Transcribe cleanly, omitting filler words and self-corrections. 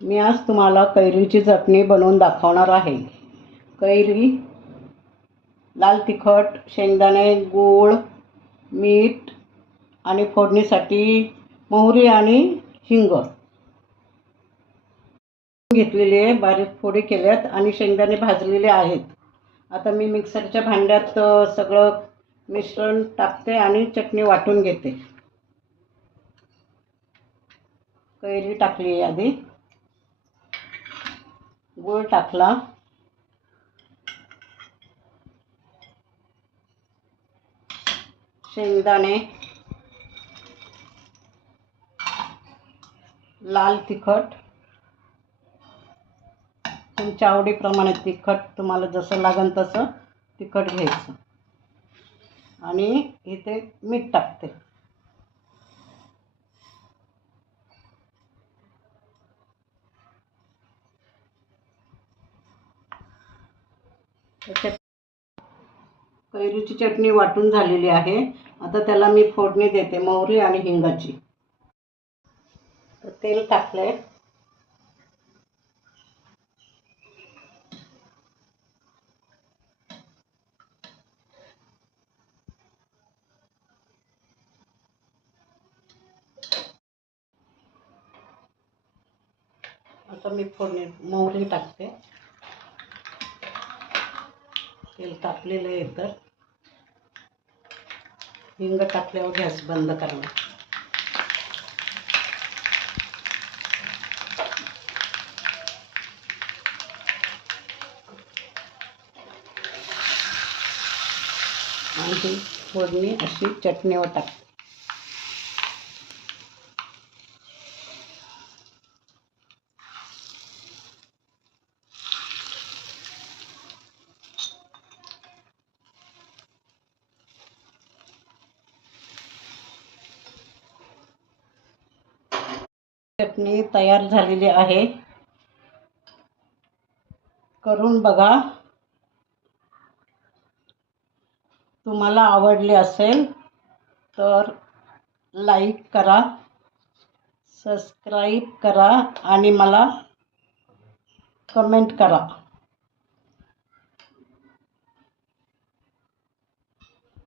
मी आज तुम्हाला कैरीची चटणी बनवून दाखवणार आहे. कैरी, लाल तिखट, शेंगदाणे, गूळ, मीठ आणि फोडणीसाठी मोहरी आणि हिंग घेतलेली आहे. बारीक फोडी केल्यात आणि शेंगदाणे भाजलेले आहेत. आता मी मिक्सरच्या भांड्यात सगळं मिश्रण टाकते आणि चटणी वाटून घेते. कैरी टाकली आधी, गूळ टाकला, शेंगदाणे, लाल तिखट, तुमच्या आवडीप्रमाणे तिखट तुम्हाला जसं लागेल तसं तिखट घ्यायचं आणि इथे मीठ टाकते. कैरीची चटणी वाटून झालेली आहे. आता त्याला मी फोडणी देते मोहरी आणि हिंगाची. तेल टाकले, आता मी फोडणी मोहरी टाकते. तेल तापलेलं आहे तर हिंग टाकल्यावर गॅस बंद करा. आणि फोडणी अशी चटणीवर टाकते. चटणी तयार झालेली आहे. करून बघा. तुम्हाला आवडले असेल तर लाईक करा, सबस्क्राईब करा आणि मला कमेंट करा.